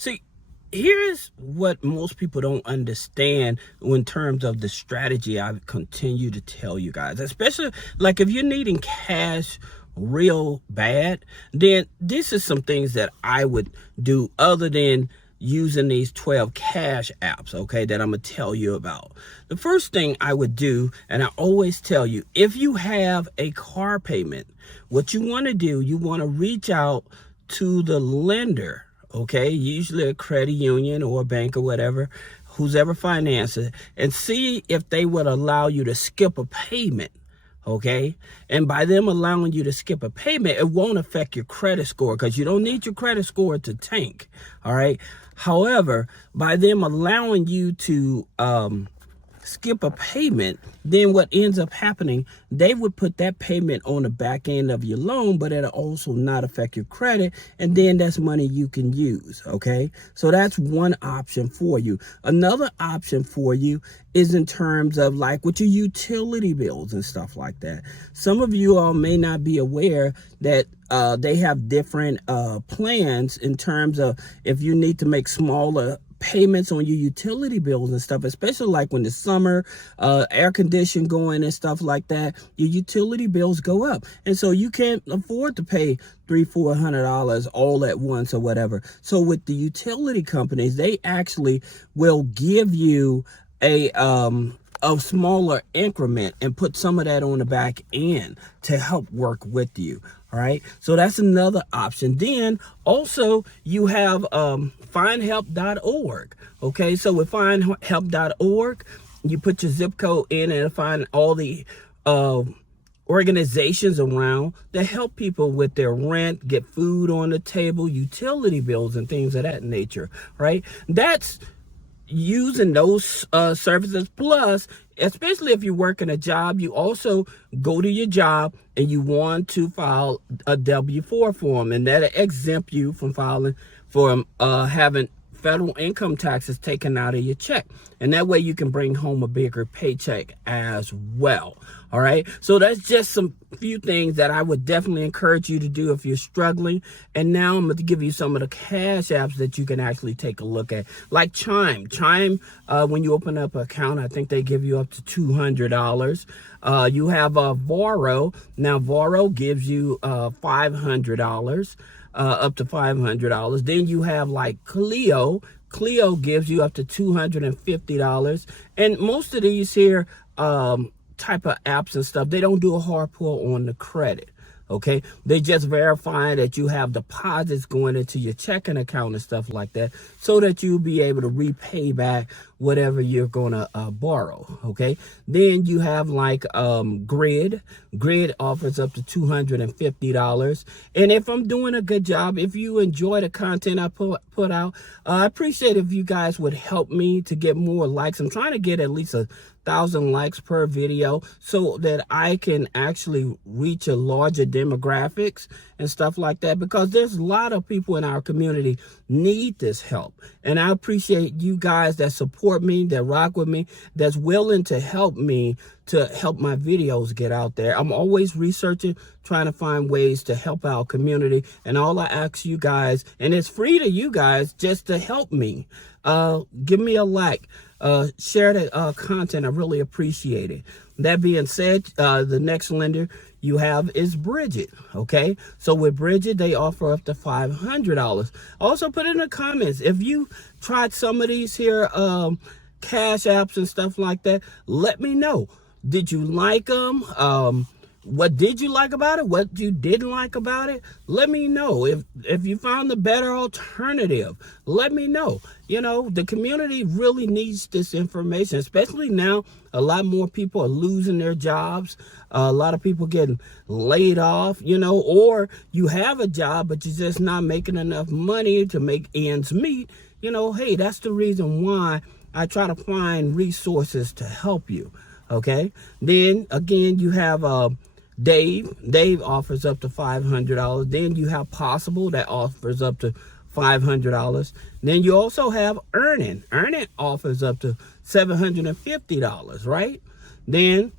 See, here's what most people don't understand in terms of the strategy I continue to tell you guys, especially like if you're needing cash real bad, then this is some things that I would do other than using these 12 cash apps, okay, that I'm gonna tell you about. The first thing I would do, and I always tell you, if you have a car payment, what you want to do, you want to reach out to the lender, okay, usually a credit union or a bank or whatever, who's ever finances it, and see if they would allow you to skip a payment. Okay, and by them allowing you to skip a payment, it won't affect your credit score because you don't need your credit score to tank. All right. However, by them allowing you to skip a payment, then what ends up happening, they would put that payment on the back end of your loan, but it'll also not affect your credit, and then that's money you can use. Okay, so that's one option for you. Another option for you is in terms of like with your utility bills and stuff like that. Some of you all may not be aware that they have different plans in terms of if you need to make smaller payments on your utility bills and stuff, especially like when the summer, air condition going and stuff like that, your utility bills go up. And so you can't afford to pay $300-400 all at once or whatever. So with the utility companies, they actually will give you a smaller increment and put some of that on the back end to help work with you. All right, so that's another option. Then also you have findhelp.org. Okay, so with findhelp.org, you put your zip code in and find all the organizations around that help people with their rent, get food on the table, utility bills, and things of that nature. Right, that's using those services. Plus, especially if you're working a job, you also go to your job and you want to file a W-4 form, and that'll exempt you from filing for having federal income taxes taken out of your check, and that way you can bring home a bigger paycheck as well. All right, so that's just some few things that I would definitely encourage you to do if you're struggling. And now I'm going to give you some of the cash apps that you can actually take a look at, like Chime. When you open up an account, I think they give you up to $200. You have Varo. Now Varo gives you $500. Up to $500. Then you have like Clio. Clio gives you up to $250. And most of these here type of apps and stuff, they don't do a hard pull on the credit. Okay, they just verify that you have deposits going into your checking account and stuff like that, so that you'll be able to repay back whatever you're gonna borrow. Okay, then you have like Grid. Grid offers up to $250. And if I'm doing a good job, if you enjoy the content I put out, I appreciate if you guys would help me to get more likes. I'm trying to get at least 1,000 likes per video so that I can actually reach a larger demographics and stuff like that, because there's a lot of people in our community need this help. And I appreciate you guys that support me, that rock with me, that's willing to help me to help my videos get out there. I'm always researching, trying to find ways to help our community. And all I ask you guys, and it's free to you guys, just to help me. Give me a like. Share the content. I really appreciate it. That being said, the next lender you have is Bridget. Okay, so with Bridget, they offer up to $500. Also, put in the comments if you tried some of these here cash apps and stuff like that. Let me know. Did you like them? What did you like about it? What you didn't like about it? Let me know. If you found a better alternative, let me know. You know, the community really needs this information, especially now. A lot more people are losing their jobs. A lot of people getting laid off, you know, or you have a job, but you're just not making enough money to make ends meet. You know, hey, that's the reason why I try to find resources to help you. Okay. Then again, you have Dave. Dave offers up to $500. Then you have Possible that offers up to $500. Then you also have Earning. Earning offers up to $750, right? Then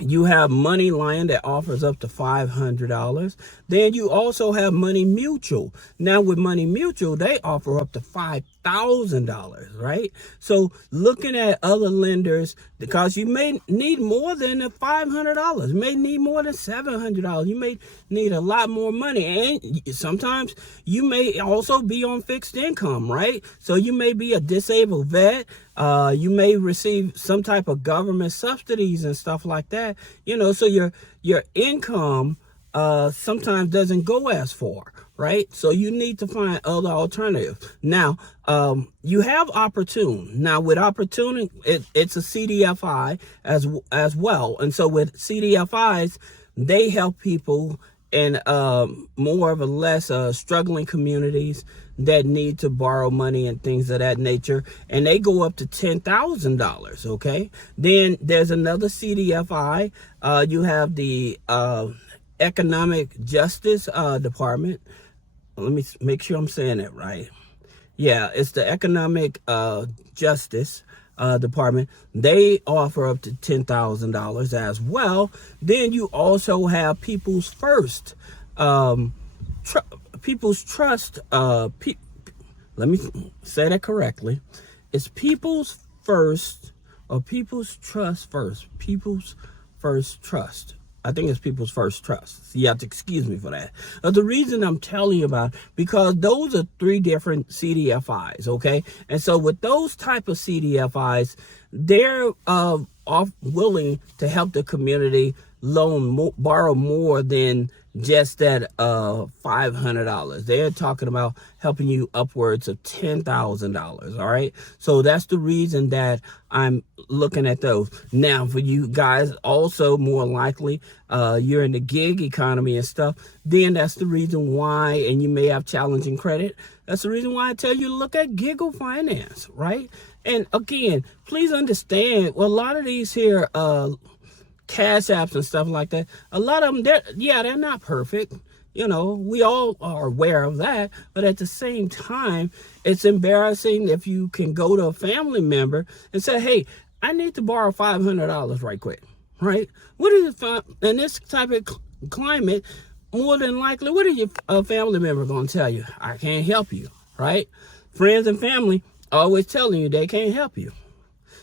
You have Money Lion that offers up to $500. Then you also have Money Mutual. Now with Money Mutual, they offer up to $5,000, right? So looking at other lenders, because you may need more than the $500, you may need more than $700, you may need a lot more money, and sometimes you may also be on fixed income, right? So you may be a disabled vet. You may receive some type of government subsidies and stuff like that, so your income sometimes doesn't go as far, right? So you need to find other alternatives. Now, you have Opportune. Now with Opportune, it's a CDFI as well. And so with CDFIs, they help people in more of a less struggling communities that need to borrow money and things of that nature, and they go up to $10,000. Okay, then there's another CDFI. You have the Economic Justice Department. Let me make sure I'm saying that right. Yeah, it's the Economic Justice Department. They offer up to $10,000 as well. Then you also have People's First, People's Trust. Let me say that correctly. It's People's First or People's Trust First. People's First Trust. I think it's People's First Trust. So you have to excuse me for that. The reason I'm telling you about, because those are 3 different CDFIs, okay? And so with those type of CDFIs, they're willing to help the community borrow more than just that $500. They're talking about helping you upwards of $10,000. All right, so that's the reason that I'm looking at those. Now for you guys, also more likely you're in the gig economy and stuff, then that's the reason why, and you may have challenging credit, that's the reason why I tell you to look at Giggle Finance, right? And again, please understand, well, a lot of these here cash apps and stuff like that, a lot of them, they're not perfect. We all are aware of that. But at the same time, it's embarrassing if you can go to a family member and say, hey, I need to borrow $500 right quick, right? What is it in this type of climate? More than likely, what are your family member going to tell you? I can't help you, right? Friends and family always telling you they can't help you.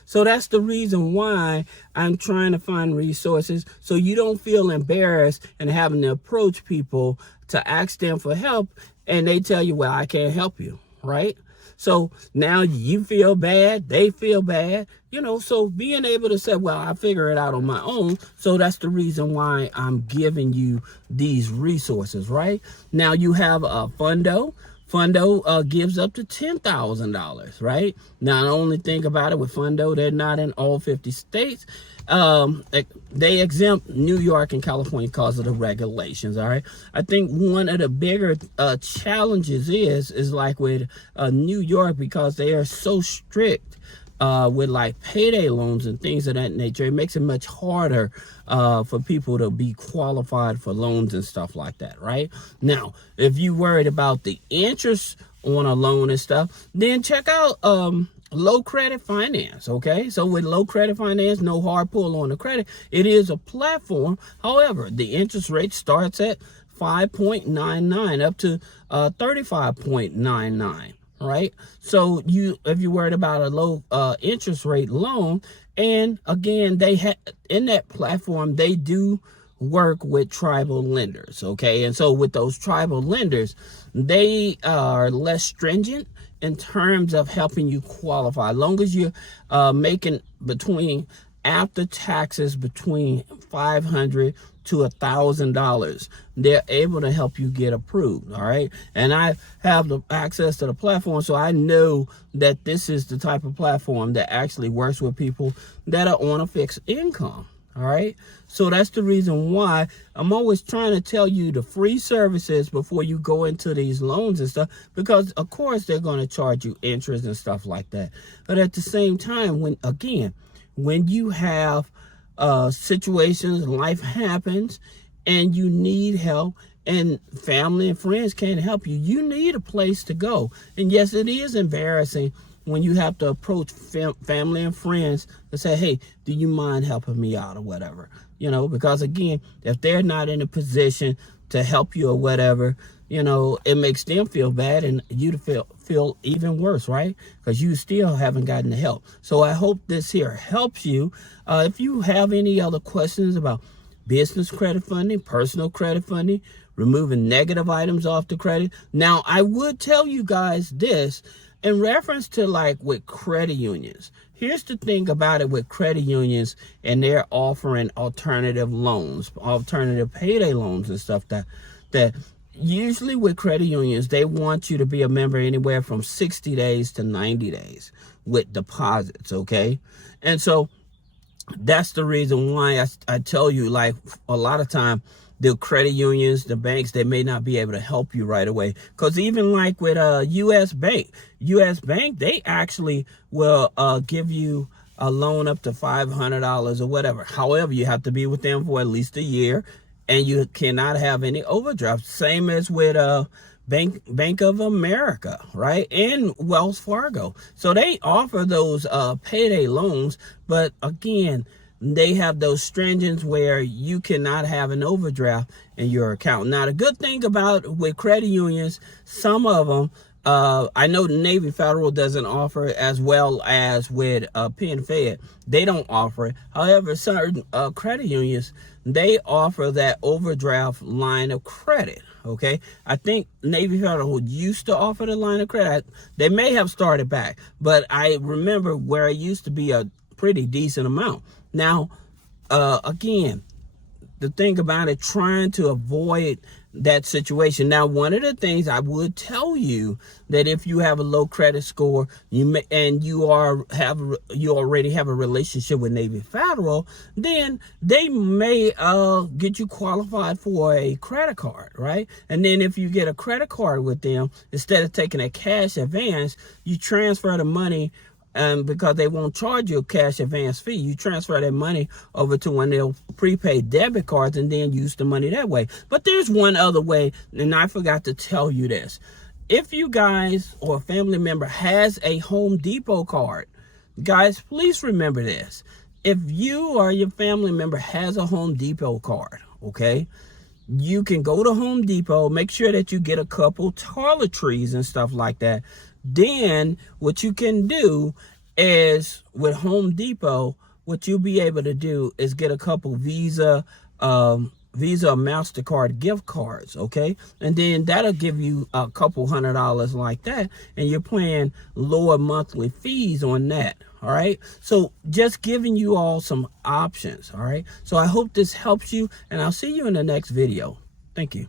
So that's the reason why I'm trying to find resources so you don't feel embarrassed and having to approach people to ask them for help and they tell you, well, I can't help you, right? So now you feel bad, they feel bad, so being able to say, well, I figure it out on my own. So that's the reason why I'm giving you these resources, right? Now you have a Fundo. Fundo gives up to $10,000, right? Now, the only thing about it with Fundo, they're not in all 50 states. They exempt New York and California because of the regulations, all right? I think one of the bigger challenges is like with New York, because they are so strict with like payday loans and things of that nature. It makes it much harder for people to be qualified for loans and stuff like that, right? Now, if you worried about the interest on a loan and stuff, then check out low credit finance, okay? So with low credit finance, no hard pull on the credit. It is a platform. However, the interest rate starts at 5.99 up to 35.99. Right? So if you're worried about a low interest rate loan, and again, they in that platform, they do work with tribal lenders, okay? And so with those tribal lenders, they are less stringent in terms of helping you qualify. As long as you're making after taxes between $500 to $1,000, they're able to help you get approved. All right, and I have the access to the platform, so I know that this is the type of platform that actually works with people that are on a fixed income. All right, so that's the reason why I'm always trying to tell you the free services before you go into these loans and stuff, because of course they're going to charge you interest and stuff like that. But at the same time, when you have situations, life happens, and you need help, and family and friends can't help you, you need a place to go. And yes, it is embarrassing when you have to approach family and friends and say, hey, do you mind helping me out or whatever? You know, because again, if they're not in a position to help you or whatever, you know, it makes them feel bad and you to feel even worse, right? Because you still haven't gotten the help. So I hope this here helps you. If you have any other questions about business credit funding, personal credit funding, removing negative items off the credit. Now, I would tell you guys this in reference to like with credit unions. Here's the thing about it with credit unions, and they're offering alternative loans, alternative payday loans and stuff that usually with credit unions, they want you to be a member anywhere from 60 days to 90 days with deposits, okay? And so that's the reason why I tell you, like, a lot of time, the credit unions, the banks, they may not be able to help you right away. Because even like with U.S. Bank, they actually will give you a loan up to $500 or whatever. However, you have to be with them for at least a year, and you cannot have any overdraft. Same as with Bank of America, right? And Wells Fargo. So they offer those payday loans, but again, they have those stringents where you cannot have an overdraft in your account. Now, the good thing about with credit unions, some of them, I know the Navy Federal doesn't offer it, as well as with Penn Fed. They don't offer it. However, certain credit unions, they offer that overdraft line of credit, okay? I think Navy Federal used to offer the line of credit. They may have started back, but I remember where it used to be a pretty decent amount. Now, again, the thing about it, trying to avoid that situation. Now, one of the things I would tell you, that if you have a low credit score, and you already have a relationship with Navy Federal, then they may get you qualified for a credit card, right? And then if you get a credit card with them, instead of taking a cash advance, you transfer the money. Because they won't charge you a cash advance fee, you transfer that money over to one of their prepaid debit cards and then use the money that way. But there's one other way, and I forgot to tell you this. If you guys or a family member has a Home Depot card, guys, please remember this. If you or your family member has a Home Depot card, okay, you can go to Home Depot, make sure that you get a couple toiletries and stuff like that. Then what you can do is, with Home Depot, what you'll be able to do is get a couple Visa or MasterCard gift cards, okay? And then that'll give you a couple $100 like that, and you're paying lower monthly fees on that, all right? So just giving you all some options, all right? So I hope this helps you, and I'll see you in the next video. Thank you.